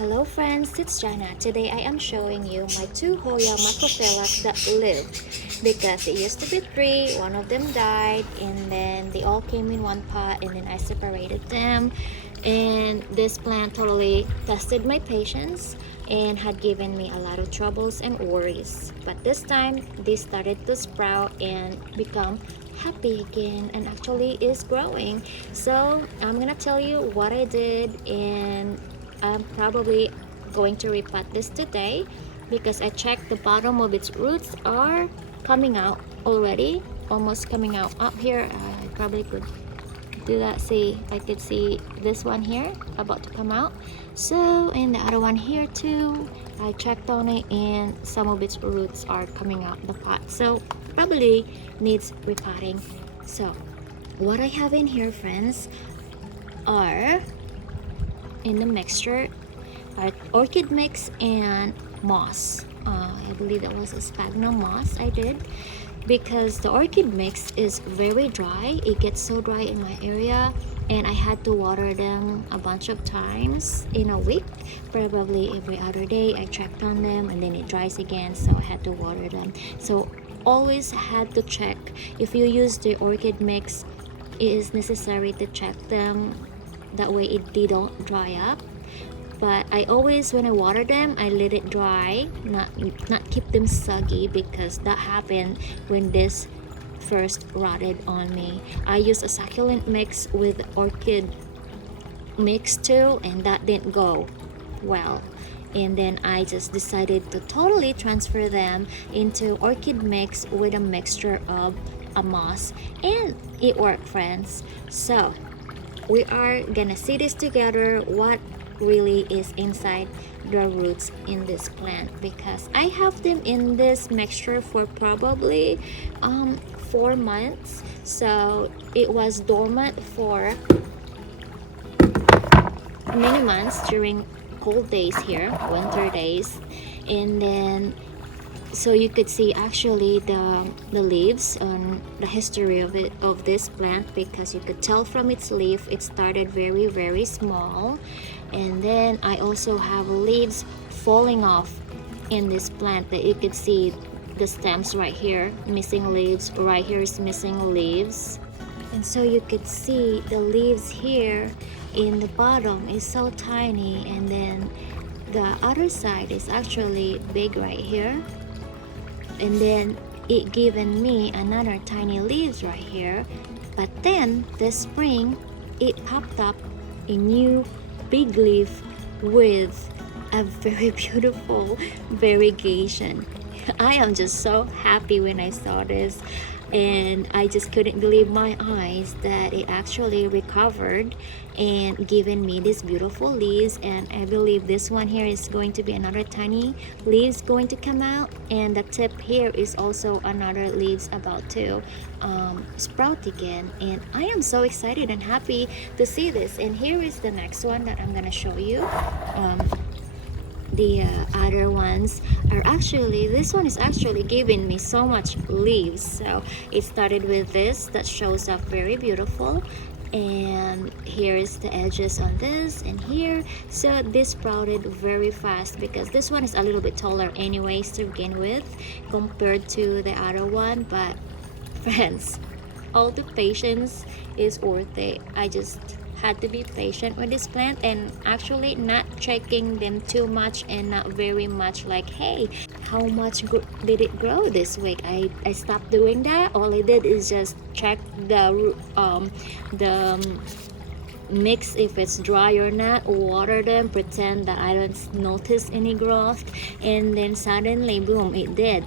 Hello friends, it's Jana. Today I am showing you my two Hoya Macrophylla that lived because it used to be three, one of them died, and then they all came in one pot and then I separated them. And this plant totally tested my patience and had given me a lot of troubles and worries. But this time they started to sprout and become happy again and actually is growing. So I'm gonna tell you what I did, and I'm probably going to repot this today because I checked the bottom of its roots are coming out already, almost coming out up here. I probably could do that. See, I could see this one here about to come out. So, and the other one here too, I checked on it and some of its roots are coming out the pot. So probably needs repotting. So what I have in here, friends, are in the mixture are orchid mix and moss. I believe that was a sphagnum moss I did because the orchid mix is very dry. It gets so dry in my area and I had to water them a bunch of times in a week, probably every other day. I checked on them and then it dries again, so I had to water them. So always had to check. If you use the orchid mix, it is necessary to check them, that way they don't dry up. But I always, when I water them, I let it dry, not keep them soggy, because that happened when this first rotted on me. I used a succulent mix with orchid mix too, and that didn't go well. And then I just decided to totally transfer them into orchid mix with a mixture of a moss, and it worked, friends. So we are gonna see this together, what really is inside the roots in this plant, because I have them in this mixture for probably 4 months. So it was dormant for many months during cold days here, winter days, and then so you could see actually the leaves on the history of it, of this plant, because you could tell from its leaf it started very small. And then I also have leaves falling off in this plant that you could see the stems right here missing leaves, right here is missing leaves, and so you could see the leaves here in the bottom is so tiny, and then the other side is actually big right here, and then it given me another tiny leaves right here. But then this spring it popped up a new big leaf with a very beautiful variegation. I am just so happy when I saw this, and I just couldn't believe my eyes that it actually recovered and given me these beautiful leaves. And I believe this one here is going to be another tiny leaves going to come out, and the tip here is also another leaves about to sprout again. And I am so excited and happy to see this. And here is the next one that I'm gonna show you. The other ones are actually, this one is actually giving me so much leaves. So it started with this that shows up very beautiful, and here is the edges on this and here. So this sprouted very fast because this one is a little bit taller anyways to begin with compared to the other one. But friends, all the patience is worth it. I just had to be patient with this plant and actually not checking them too much and not very much like, hey, how much did it grow this week. I stopped doing that. All I did is just check the mix, if it's dry or not, water them, pretend that I don't notice any growth, and then suddenly boom, it did.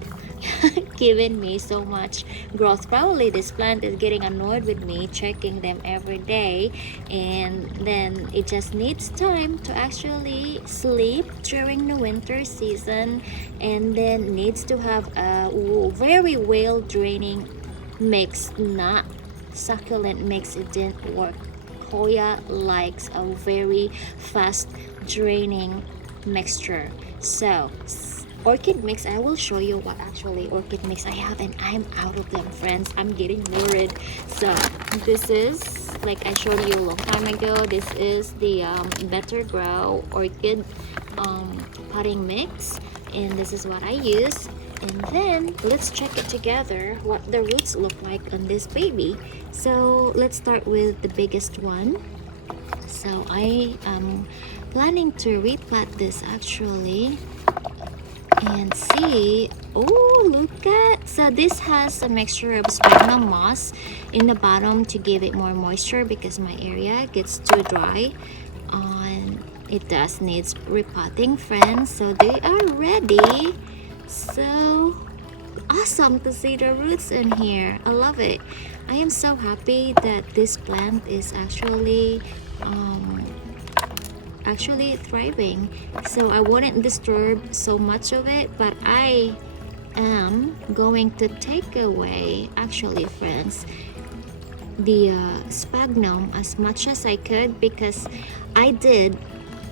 Giving me so much growth. Probably this plant is getting annoyed with me checking them every day, and then it just needs time to actually sleep during the winter season, and then needs to have a very well draining mix, not succulent mix. It didn't work. Hoya likes a very fast draining mixture. So orchid mix, I will show you what actually orchid mix I have, and I'm out of them, friends. I'm getting worried. So this is, like I showed you a long time ago, this is the Better Grow orchid potting mix, and this is what I use. And then let's check it together what the roots look like on this baby. So let's start with the biggest one. So I am planning to repot this actually and see. Oh, look at, so this has a mixture of sphagnum moss in the bottom to give it more moisture because my area gets too dry. It does needs repotting, friends. So they are ready. So awesome to see the roots in here. I love it. I am so happy that this plant is actually thriving. So I wouldn't disturb so much of it, but I am going to take away, actually, friends, the sphagnum as much as I could, because I did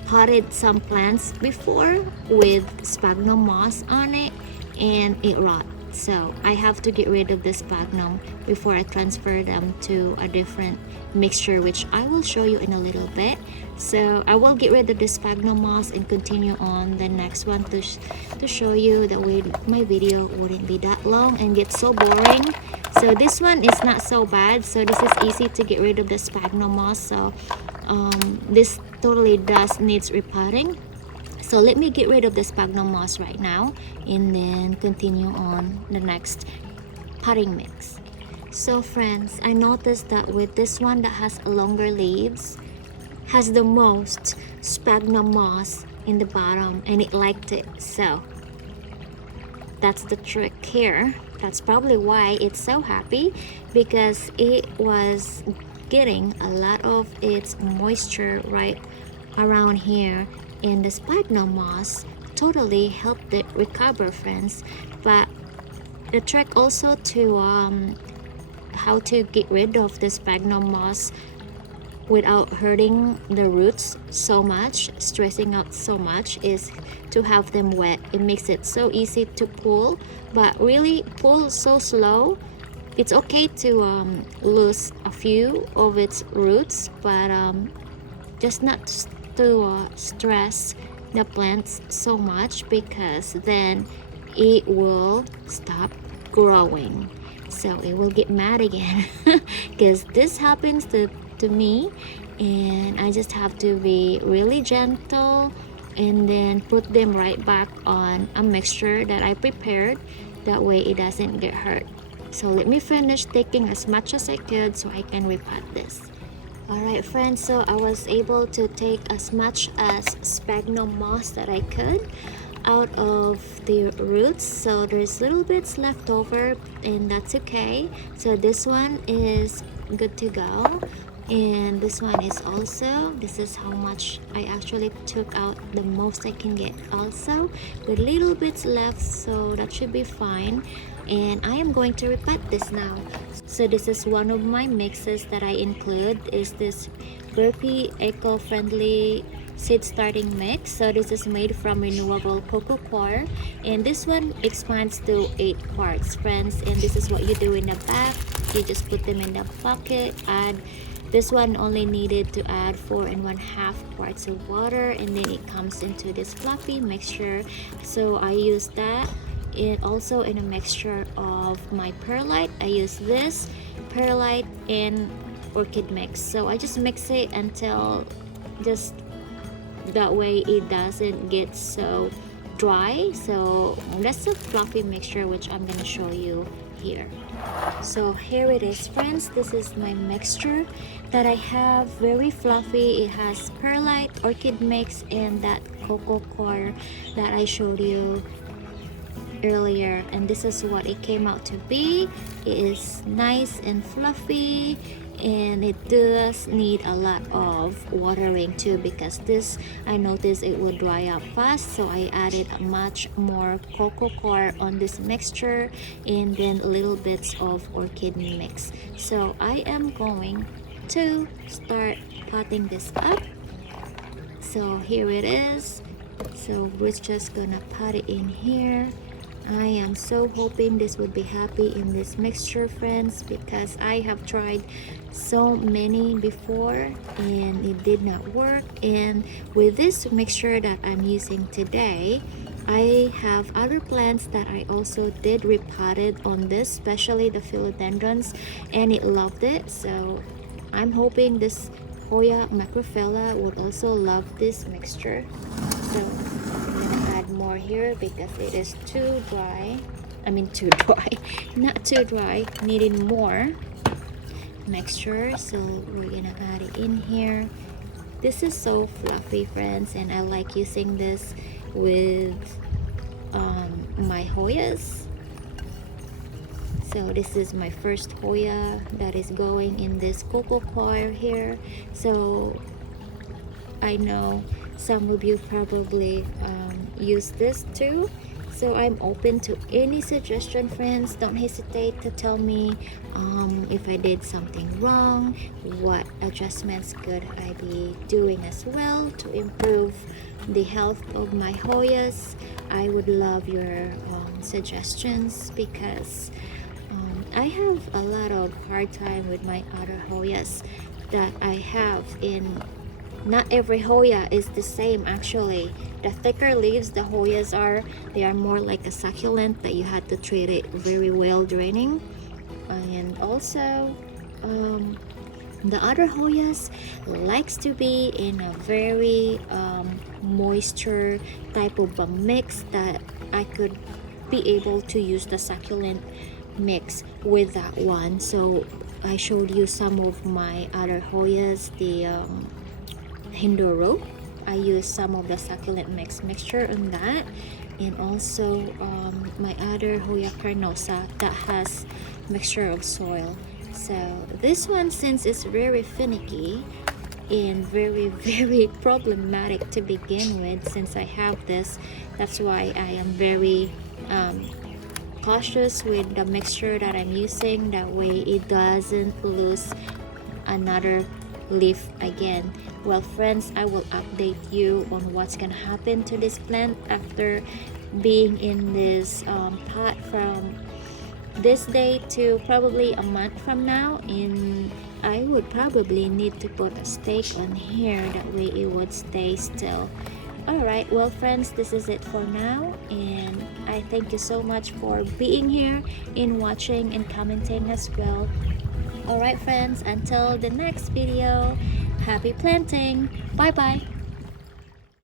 potted some plants before with sphagnum moss on it and it rot. So I have to get rid of the sphagnum before I transfer them to a different mixture, which I will show you in a little bit. So I will get rid of the sphagnum moss and continue on the next one to show you that way my video wouldn't be that long and get so boring. So this one is not so bad. So this is easy to get rid of the sphagnum moss. So this totally does needs repotting. So let me get rid of the sphagnum moss right now and then continue on the next potting mix. So friends, I noticed that with this one that has longer leaves, has the most sphagnum moss in the bottom, and it liked it. So that's the trick here. That's probably why it's so happy, because it was getting a lot of its moisture right around here, and the sphagnum moss totally helped it recover, friends. But the trick also to how to get rid of the sphagnum moss without hurting the roots so much, stressing out so much, is to have them wet. It makes it so easy to pull, but really pull so slow. It's okay to lose a few of its roots, but just not to stress the plants so much, because then it will stop growing. So it will get mad again because this happens to me, and I just have to be really gentle and then put them right back on a mixture that I prepared. That way it doesn't get hurt. So let me finish taking as much as I could so I can repot this. Alright friends, so I was able to take as much as sphagnum moss that I could out of the roots. So there's little bits left over, and that's okay. So this one is good to go, and this one is also, this is how much I actually took out, the most I can get also, with little bits left, so that should be fine. And I am going to repot this now. So this is one of my mixes that I include, is this Burpee eco-friendly seed starting mix. So this is made from renewable cocoa coir, and this one expands to 8 quarts, friends. And this is what you do in the back. You just put them in the bucket, add, this one only needed to add 4.5 quarts of water, and then it comes into this fluffy mixture. So I use that. It also in a mixture of my perlite. I use this perlite and orchid mix. So I just mix it until just that way it doesn't get so dry. So that's a fluffy mixture, which I'm gonna show you here. So here it is, friends. This is my mixture that I have, very fluffy. It has perlite, orchid mix, and that cocoa coir that I showed you earlier, and this is what it came out to be. It is nice and fluffy, and it does need a lot of watering too, because this, I noticed it would dry up fast. So I added much more cocoa coir on this mixture, and then little bits of orchid mix. So I am going to start potting this up. So here it is. So we're just gonna pot it in here. I am so hoping this would be happy in this mixture, friends, because I have tried so many before and it did not work. And with this mixture that I'm using today, I have other plants that I also did repotted on this, especially the philodendrons, and it loved it. So I'm hoping this Hoya Macrophylla would also love this mixture. So I'm gonna add more here because it is too dry. I mean too dry, not too dry, needing more mixture. So we're gonna add it in here. This is so fluffy, friends, and I like using this with my Hoyas. So this is my first Hoya that is going in this cocoa coir here. So I know some of you probably use this too. So I'm open to any suggestion, friends. Don't hesitate to tell me if I did something wrong, what adjustments could I be doing as well to improve the health of my Hoyas. I would love your suggestions because I have a lot of hard time with my other Hoyas that I have in. Not every Hoya is the same actually. The thicker leaves the Hoyas are, they are more like a succulent that you had to treat it very well draining. And also the other Hoyas likes to be in a very moisture type of a mix that I could be able to use the succulent mix with that one. So I showed you some of my other Hoyas, the Hindoro. I use some of the succulent mixture on that, and also my other Hoya carnosa that has mixture of soil. So this one, since it's very finicky and very problematic to begin with, since I have this, that's why I am very cautious with the mixture that I'm using. That way it doesn't lose another leaf again. Well, friends, I will update you on what's gonna happen to this plant after being in this pot from this day to probably a month from now. And I would probably need to put a stake on here, that way it would stay still. Alright, well friends, this is it for now, and I thank you so much for being here and watching and commenting as well. Alright friends, until the next video, happy planting. Bye bye.